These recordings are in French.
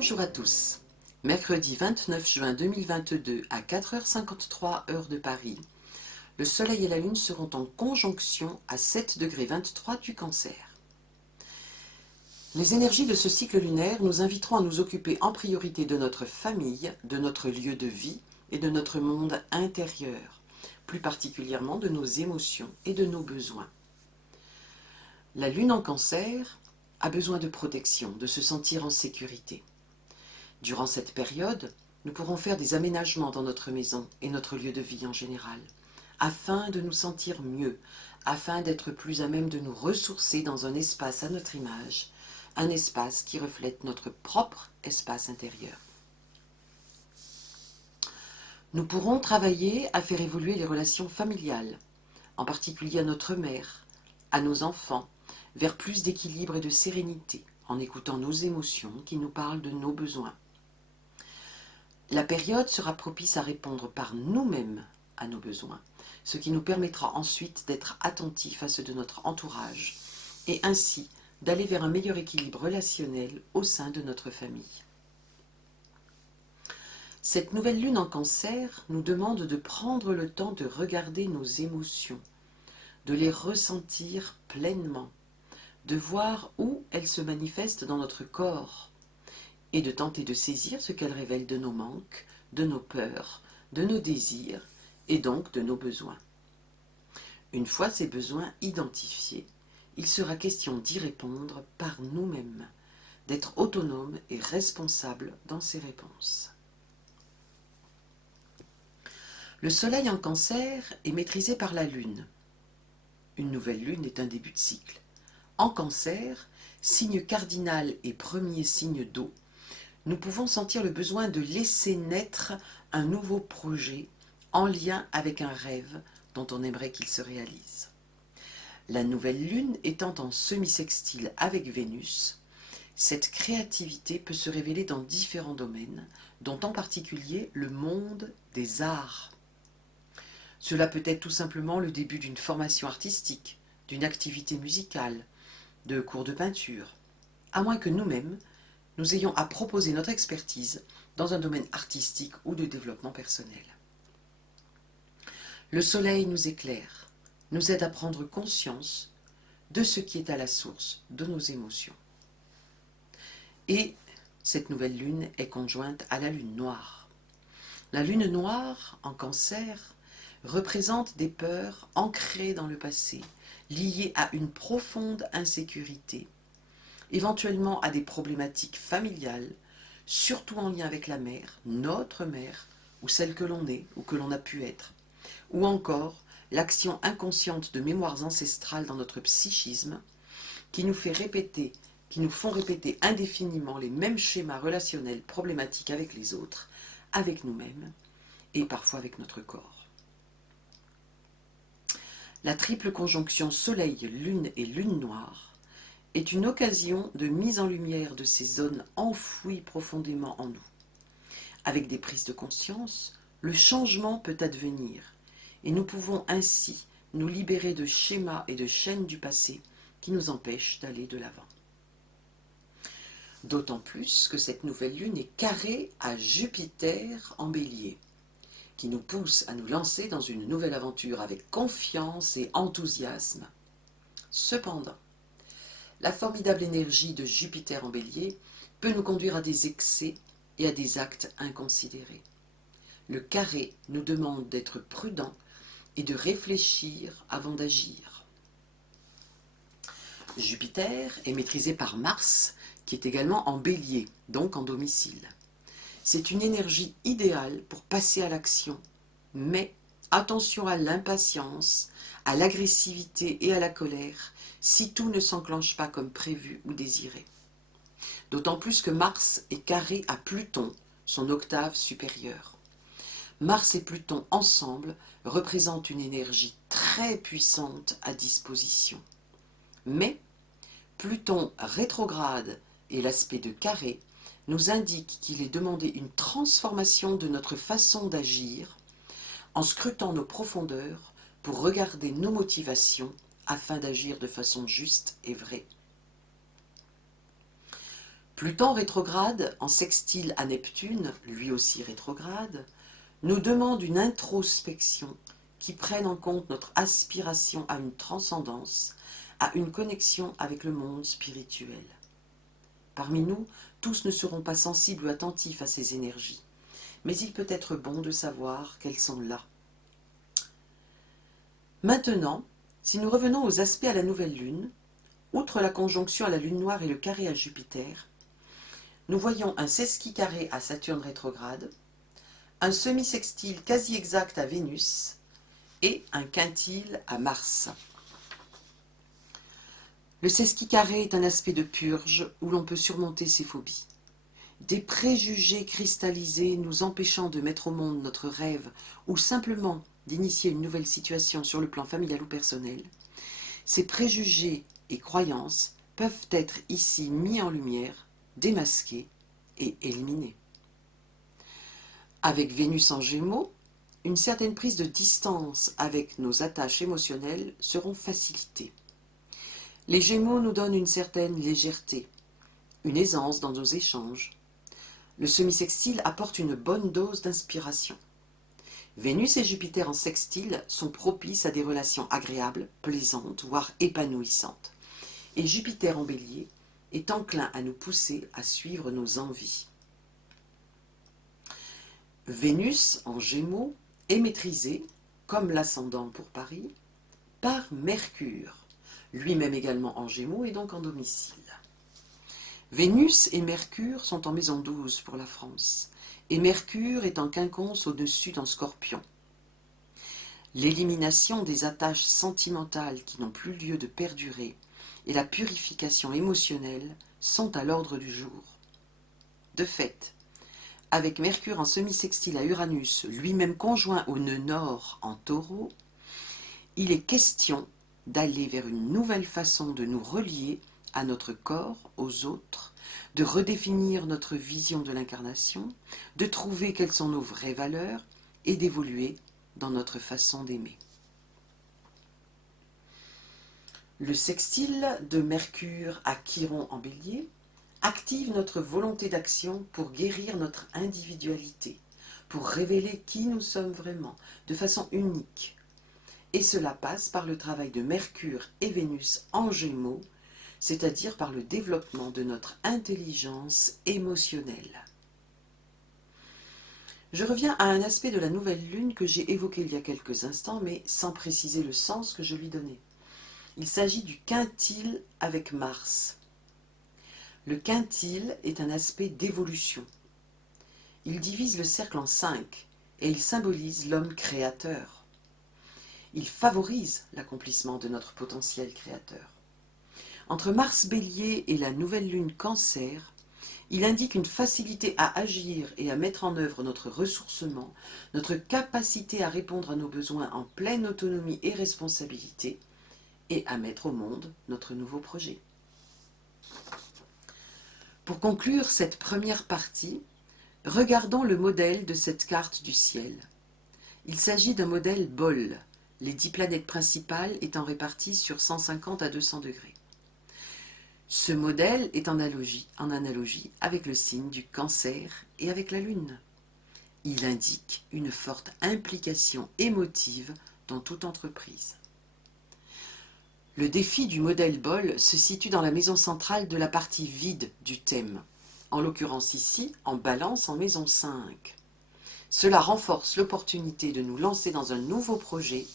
Bonjour à tous. Mercredi 29 juin 2022 à 4h53 heure de Paris, le Soleil et la Lune seront en conjonction à 7,23 du Cancer. Les énergies de ce cycle lunaire nous inviteront à nous occuper en priorité de notre famille, de notre lieu de vie et de notre monde intérieur, plus particulièrement de nos émotions et de nos besoins. La Lune en Cancer a besoin de protection, de se sentir en sécurité. Durant cette période, nous pourrons faire des aménagements dans notre maison et notre lieu de vie en général, afin de nous sentir mieux, afin d'être plus à même de nous ressourcer dans un espace à notre image, un espace qui reflète notre propre espace intérieur. Nous pourrons travailler à faire évoluer les relations familiales, en particulier à notre mère, à nos enfants, vers plus d'équilibre et de sérénité, en écoutant nos émotions qui nous parlent de nos besoins. La période sera propice à répondre par nous-mêmes à nos besoins, ce qui nous permettra ensuite d'être attentifs à ceux de notre entourage et ainsi d'aller vers un meilleur équilibre relationnel au sein de notre famille. Cette nouvelle lune en Cancer nous demande de prendre le temps de regarder nos émotions, de les ressentir pleinement, de voir où elles se manifestent dans notre corps, et de tenter de saisir ce qu'elle révèle de nos manques, de nos peurs, de nos désirs et donc de nos besoins. Une fois ces besoins identifiés, il sera question d'y répondre par nous-mêmes, d'être autonomes et responsables dans ces réponses. Le Soleil en Cancer est maîtrisé par la Lune. Une nouvelle Lune est un début de cycle. En Cancer, signe cardinal et premier signe d'eau, nous pouvons sentir le besoin de laisser naître un nouveau projet en lien avec un rêve dont on aimerait qu'il se réalise. La nouvelle lune étant en semi-sextile avec Vénus, cette créativité peut se révéler dans différents domaines, dont en particulier le monde des arts. Cela peut être tout simplement le début d'une formation artistique, d'une activité musicale, de cours de peinture, à moins que nous-mêmes, nous ayons à proposer notre expertise dans un domaine artistique ou de développement personnel. Le soleil nous éclaire, nous aide à prendre conscience de ce qui est à la source de nos émotions. Et cette nouvelle lune est conjointe à la lune noire. La lune noire, en Cancer, représente des peurs ancrées dans le passé, liées à une profonde insécurité, éventuellement à des problématiques familiales, surtout en lien avec la mère, notre mère, ou celle que l'on est, ou que l'on a pu être, ou encore l'action inconsciente de mémoires ancestrales dans notre psychisme, qui nous font répéter indéfiniment les mêmes schémas relationnels problématiques avec les autres, avec nous-mêmes, et parfois avec notre corps. La triple conjonction Soleil, Lune et Lune noire est une occasion de mise en lumière de ces zones enfouies profondément en nous. Avec des prises de conscience, le changement peut advenir et nous pouvons ainsi nous libérer de schémas et de chaînes du passé qui nous empêchent d'aller de l'avant. D'autant plus que cette nouvelle lune est carrée à Jupiter en Bélier, qui nous pousse à nous lancer dans une nouvelle aventure avec confiance et enthousiasme. Cependant, la formidable énergie de Jupiter en Bélier peut nous conduire à des excès et à des actes inconsidérés. Le carré nous demande d'être prudent et de réfléchir avant d'agir. Jupiter est maîtrisé par Mars, qui est également en Bélier, donc en domicile. C'est une énergie idéale pour passer à l'action, mais attention à l'impatience, à l'agressivité et à la colère, si tout ne s'enclenche pas comme prévu ou désiré. D'autant plus que Mars est carré à Pluton, son octave supérieure. Mars et Pluton ensemble représentent une énergie très puissante à disposition. Mais Pluton rétrograde et l'aspect de carré nous indiquent qu'il est demandé une transformation de notre façon d'agir en scrutant nos profondeurs pour regarder nos motivations afin d'agir de façon juste et vraie. Pluton rétrograde, en sextile à Neptune, lui aussi rétrograde, nous demande une introspection qui prenne en compte notre aspiration à une transcendance, à une connexion avec le monde spirituel. Parmi nous, tous ne seront pas sensibles ou attentifs à ces énergies, mais il peut être bon de savoir qu'elles sont là. Maintenant, si nous revenons aux aspects à la nouvelle lune, outre la conjonction à la lune noire et le carré à Jupiter, nous voyons un sesquicarré à Saturne rétrograde, un semi-sextile quasi exact à Vénus et un quintile à Mars. Le sesquicarré est un aspect de purge où l'on peut surmonter ses phobies. Des préjugés cristallisés nous empêchant de mettre au monde notre rêve ou simplement d'initier une nouvelle situation sur le plan familial ou personnel, ces préjugés et croyances peuvent être ici mis en lumière, démasqués et éliminés. Avec Vénus en Gémeaux, une certaine prise de distance avec nos attaches émotionnelles seront facilitées. Les Gémeaux nous donnent une certaine légèreté, une aisance dans nos échanges. Le semi-sextile apporte une bonne dose d'inspiration. Vénus et Jupiter en sextile sont propices à des relations agréables, plaisantes, voire épanouissantes. Et Jupiter en Bélier est enclin à nous pousser à suivre nos envies. Vénus en Gémeaux est maîtrisée, comme l'ascendant pour Paris, par Mercure, lui-même également en Gémeaux et donc en domicile. Vénus et Mercure sont en maison 12 pour la France, et Mercure est en quinconce au-dessus en Scorpion. L'élimination des attaches sentimentales qui n'ont plus lieu de perdurer et la purification émotionnelle sont à l'ordre du jour. De fait, avec Mercure en semi-sextile à Uranus, lui-même conjoint au nœud nord en Taureau, il est question d'aller vers une nouvelle façon de nous relier à notre corps, aux autres, de redéfinir notre vision de l'incarnation, de trouver quelles sont nos vraies valeurs et d'évoluer dans notre façon d'aimer. Le sextile de Mercure à Chiron en Bélier active notre volonté d'action pour guérir notre individualité, pour révéler qui nous sommes vraiment, de façon unique. Et cela passe par le travail de Mercure et Vénus en Gémeaux, c'est-à-dire par le développement de notre intelligence émotionnelle. Je reviens à un aspect de la nouvelle lune que j'ai évoqué il y a quelques instants, mais sans préciser le sens que je lui donnais. Il s'agit du quintile avec Mars. Le quintile est un aspect d'évolution. Il divise le cercle en 5 et il symbolise l'homme créateur. Il favorise l'accomplissement de notre potentiel créateur. Entre Mars Bélier et la nouvelle lune Cancer, il indique une facilité à agir et à mettre en œuvre notre ressourcement, notre capacité à répondre à nos besoins en pleine autonomie et responsabilité, et à mettre au monde notre nouveau projet. Pour conclure cette première partie, regardons le modèle de cette carte du ciel. Il s'agit d'un modèle bol, les 10 planètes principales étant réparties sur 150 à 200 degrés. Ce modèle est en analogie avec le signe du Cancer et avec la Lune. Il indique une forte implication émotive dans toute entreprise. Le défi du modèle bol se situe dans la maison centrale de la partie vide du thème, en l'occurrence ici en Balance en maison 5. Cela renforce l'opportunité de nous lancer dans un nouveau projet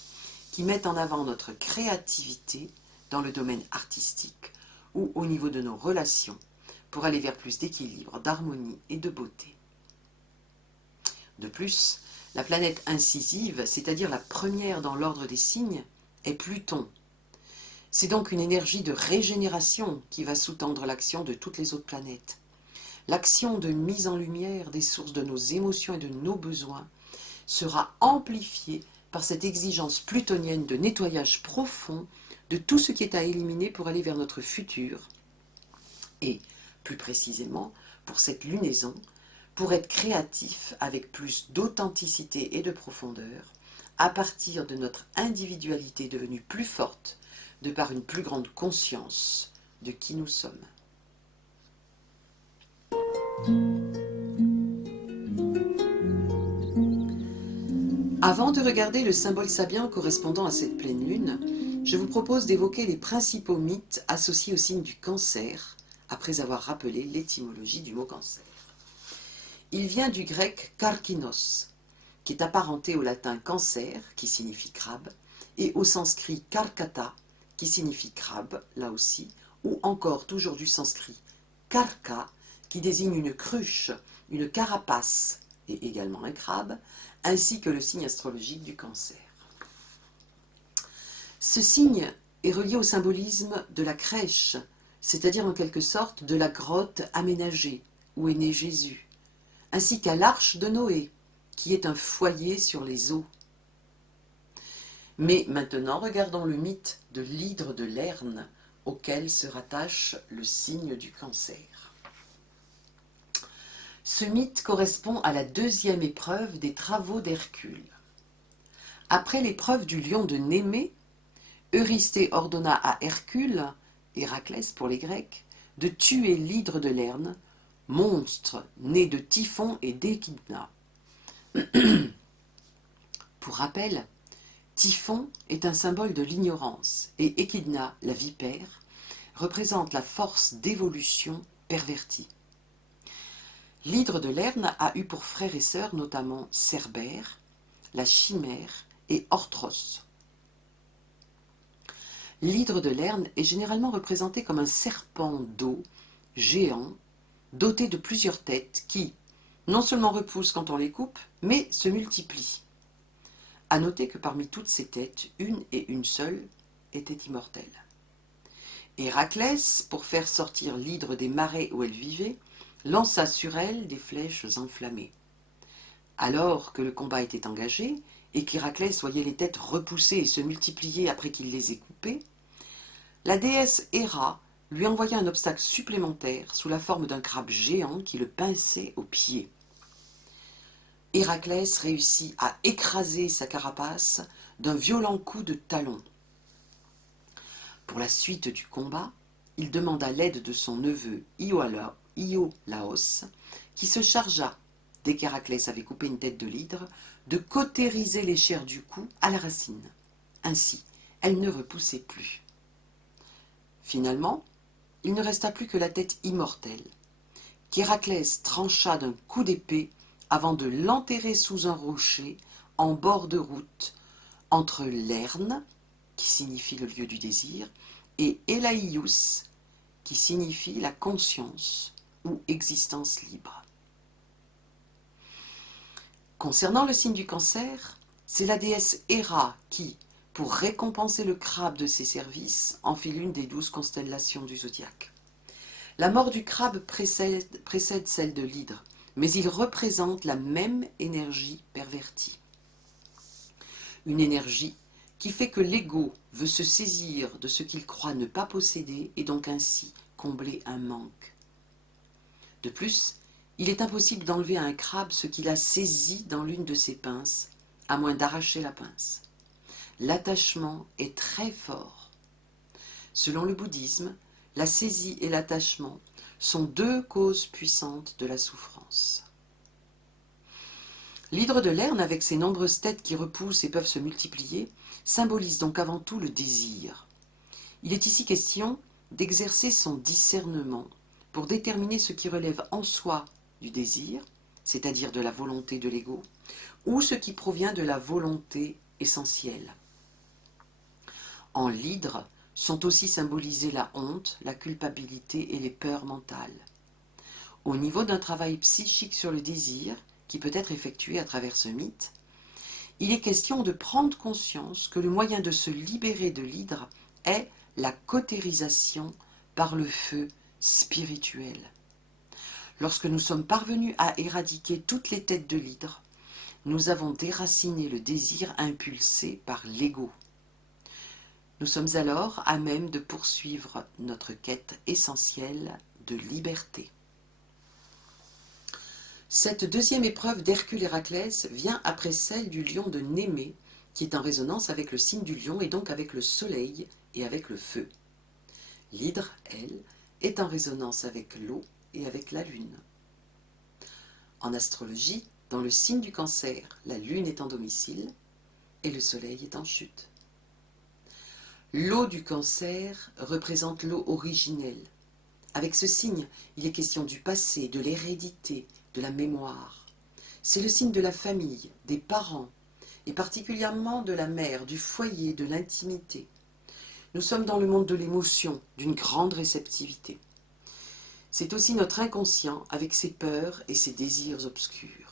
qui met en avant notre créativité dans le domaine artistique ou au niveau de nos relations pour aller vers plus d'équilibre, d'harmonie et de beauté. De plus, la planète incisive, c'est-à-dire la première dans l'ordre des signes, est Pluton. C'est donc une énergie de régénération qui va sous-tendre l'action de toutes les autres planètes. L'action de mise en lumière des sources de nos émotions et de nos besoins sera amplifiée par cette exigence plutonienne de nettoyage profond de tout ce qui est à éliminer pour aller vers notre futur et, plus précisément, pour cette lunaison, pour être créatif avec plus d'authenticité et de profondeur, à partir de notre individualité devenue plus forte, de par une plus grande conscience de qui nous sommes. Avant de regarder le symbole sabien correspondant à cette pleine lune, je vous propose d'évoquer les principaux mythes associés au signe du Cancer, après avoir rappelé l'étymologie du mot cancer. Il vient du grec karkinos, qui est apparenté au latin cancer, qui signifie crabe, et au sanskrit karkata, qui signifie crabe, là aussi, ou encore toujours du sanskrit karka, qui désigne une cruche, une carapace, et également un crabe, ainsi que le signe astrologique du Cancer. Ce signe est relié au symbolisme de la crèche, c'est-à-dire en quelque sorte de la grotte aménagée où est né Jésus, ainsi qu'à l'arche de Noé, qui est un foyer sur les eaux. Mais maintenant, regardons le mythe de l'hydre de Lerne, auquel se rattache le signe du Cancer. Ce mythe correspond à la deuxième épreuve des travaux d'Hercule. Après l'épreuve du lion de Némée, Eurysthée ordonna à Hercule, Héraclès pour les Grecs, de tuer l'hydre de Lerne, monstre né de Typhon et d'Échidna. Pour rappel, Typhon est un symbole de l'ignorance et Échidna, la vipère, représente la force d'évolution pervertie. L'hydre de Lerne a eu pour frères et sœurs notamment Cerbère, la chimère et Orthros. L'hydre de Lerne est généralement représenté comme un serpent d'eau géant, doté de plusieurs têtes qui, non seulement repoussent quand on les coupe, mais se multiplient. À noter que parmi toutes ces têtes, une et une seule était immortelle. Héraclès, pour faire sortir l'hydre des marais où elle vivait, lança sur elle des flèches enflammées. Alors que le combat était engagé, et qu'Héraclès voyait les têtes repousser et se multiplier après qu'il les ait coupées, la déesse Héra lui envoya un obstacle supplémentaire sous la forme d'un crabe géant qui le pinçait aux pieds. Héraclès réussit à écraser sa carapace d'un violent coup de talon. Pour la suite du combat, il demanda l'aide de son neveu Iolaos, qui se chargea, dès qu'Héraclès avait coupé une tête de l'hydre, de cautériser les chairs du cou à la racine. Ainsi, elle ne repoussait plus. Finalement, il ne resta plus que la tête immortelle, qu'Héraclès trancha d'un coup d'épée avant de l'enterrer sous un rocher en bord de route, entre Lerne, qui signifie le lieu du désir, et Elaïus, qui signifie la conscience ou existence libre. Concernant le signe du Cancer, c'est la déesse Héra qui, pour récompenser le crabe de ses services, en fit l'une des 12 constellations du zodiaque. La mort du crabe précède celle de l'hydre, mais il représente la même énergie pervertie. Une énergie qui fait que l'ego veut se saisir de ce qu'il croit ne pas posséder et donc ainsi combler un manque. De plus, il est impossible d'enlever à un crabe ce qu'il a saisi dans l'une de ses pinces, à moins d'arracher la pince. L'attachement est très fort. Selon le bouddhisme, la saisie et l'attachement sont deux causes puissantes de la souffrance. L'hydre de Lerne, avec ses nombreuses têtes qui repoussent et peuvent se multiplier, symbolise donc avant tout le désir. Il est ici question d'exercer son discernement pour déterminer ce qui relève en soi du désir, c'est-à-dire de la volonté de l'ego, ou ce qui provient de la volonté essentielle. En l'hydre sont aussi symbolisées la honte, la culpabilité et les peurs mentales. Au niveau d'un travail psychique sur le désir, qui peut être effectué à travers ce mythe, il est question de prendre conscience que le moyen de se libérer de l'hydre est la cautérisation par le feu spirituel. Lorsque nous sommes parvenus à éradiquer toutes les têtes de l'hydre, nous avons déraciné le désir impulsé par l'ego. Nous sommes alors à même de poursuivre notre quête essentielle de liberté. Cette deuxième épreuve d'Hercule-Héraclès vient après celle du lion de Némée, qui est en résonance avec le signe du lion et donc avec le soleil et avec le feu. L'hydre, elle, est en résonance avec l'eau et avec la lune. En astrologie, dans le signe du Cancer, la Lune est en domicile et le Soleil est en chute. L'eau du Cancer représente l'eau originelle. Avec ce signe, il est question du passé, de l'hérédité, de la mémoire. C'est le signe de la famille, des parents, et particulièrement de la mère, du foyer, de l'intimité. Nous sommes dans le monde de l'émotion, d'une grande réceptivité. C'est aussi notre inconscient avec ses peurs et ses désirs obscurs.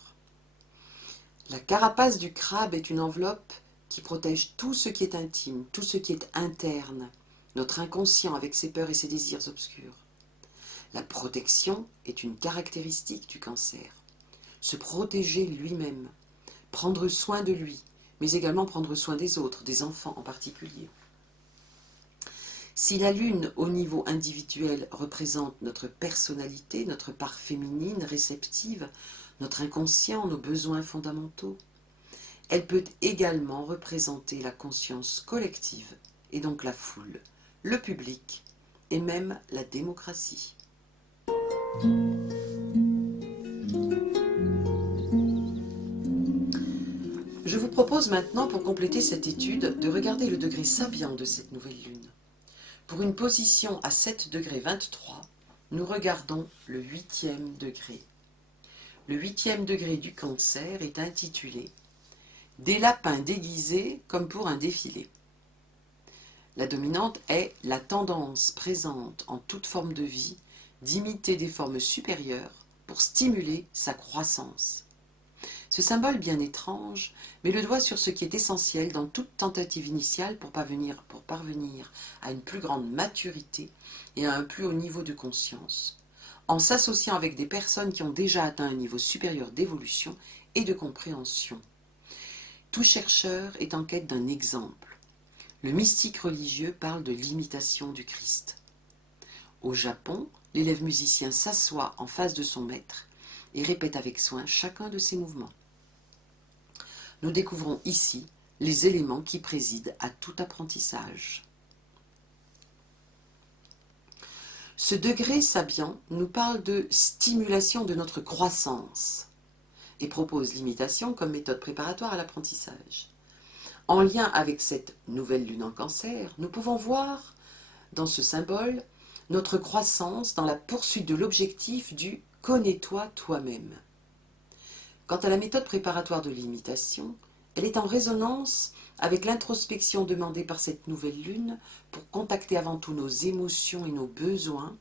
La carapace du crabe est une enveloppe qui protège tout ce qui est intime, tout ce qui est interne, notre inconscient avec ses peurs et ses désirs obscurs. La protection est une caractéristique du Cancer. Se protéger lui-même, prendre soin de lui, mais également prendre soin des autres, des enfants en particulier. Si la Lune, au niveau individuel, représente notre personnalité, notre part féminine, réceptive, notre inconscient, nos besoins fondamentaux, elle peut également représenter la conscience collective, et donc la foule, le public, et même la démocratie. Je vous propose maintenant, pour compléter cette étude, de regarder le degré sabiant de cette nouvelle Lune. Pour une position à 7 degrés 23, nous regardons le 8e degré. Le 8e degré du Cancer est intitulé « Des lapins déguisés comme pour un défilé ». La dominante est la tendance présente en toute forme de vie d'imiter des formes supérieures pour stimuler sa croissance. Ce symbole bien étrange met le doigt sur ce qui est essentiel dans toute tentative initiale pour parvenir à une plus grande maturité et à un plus haut niveau de conscience, en s'associant avec des personnes qui ont déjà atteint un niveau supérieur d'évolution et de compréhension. Tout chercheur est en quête d'un exemple. Le mystique religieux parle de l'imitation du Christ. Au Japon, l'élève musicien s'assoit en face de son maître et répète avec soin chacun de ses mouvements. Nous découvrons ici les éléments qui président à tout apprentissage. Ce degré sabiant nous parle de stimulation de notre croissance et propose l'imitation comme méthode préparatoire à l'apprentissage. En lien avec cette nouvelle lune en Cancer, nous pouvons voir dans ce symbole notre croissance dans la poursuite de l'objectif du « connais-toi toi-même ». Quant à la méthode préparatoire de l'imitation, elle est en résonance avec l'introspection demandée par cette nouvelle lune pour contacter avant tout nos émotions et nos besoins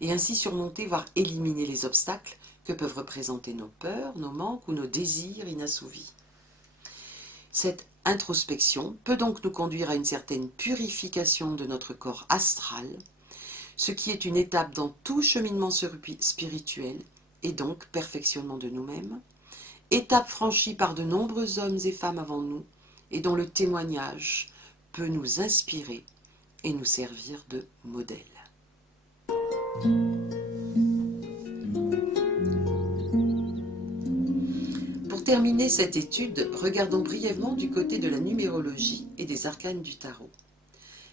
et ainsi surmonter, voire éliminer les obstacles que peuvent représenter nos peurs, nos manques ou nos désirs inassouvis. Cette introspection peut donc nous conduire à une certaine purification de notre corps astral, ce qui est une étape dans tout cheminement spirituel et donc perfectionnement de nous-mêmes, étape franchie par de nombreux hommes et femmes avant nous et dont le témoignage peut nous inspirer et nous servir de modèle. Pour terminer cette étude, regardons brièvement du côté de la numérologie et des arcanes du tarot.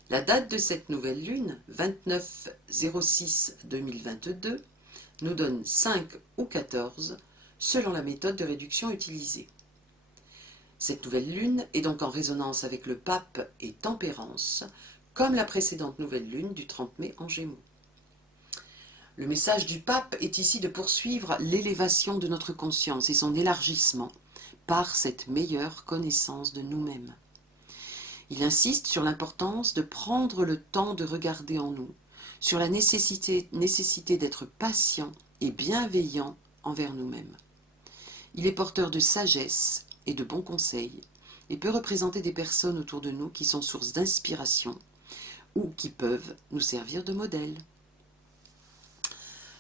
La date de cette nouvelle lune, 29/06/2022, nous donne 5 ou 14 selon la méthode de réduction utilisée. Cette nouvelle lune est donc en résonance avec le pape et tempérance, comme la précédente nouvelle lune du 30 mai en Gémeaux. Le message du pape est ici de poursuivre l'élévation de notre conscience et son élargissement par cette meilleure connaissance de nous-mêmes. Il insiste sur l'importance de prendre le temps de regarder en nous, sur la nécessité d'être patient et bienveillant envers nous-mêmes. Il est porteur de sagesse et de bons conseils et peut représenter des personnes autour de nous qui sont source d'inspiration ou qui peuvent nous servir de modèle.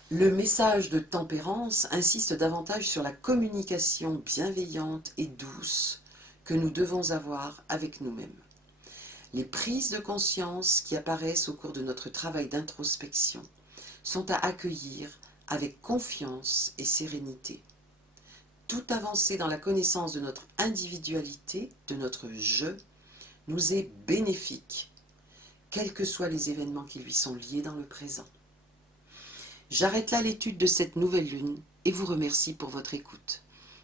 Le message de tempérance insiste davantage sur la communication bienveillante et douce que nous devons avoir avec nous-mêmes. Les prises de conscience qui apparaissent au cours de notre travail d'introspection sont à accueillir avec confiance et sérénité. Toute avancée dans la connaissance de notre individualité, de notre « je », nous est bénéfique, quels que soient les événements qui lui sont liés dans le présent. J'arrête là l'étude de cette nouvelle lune et vous remercie pour votre écoute.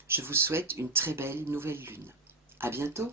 Je vous souhaite une très belle nouvelle lune. À bientôt!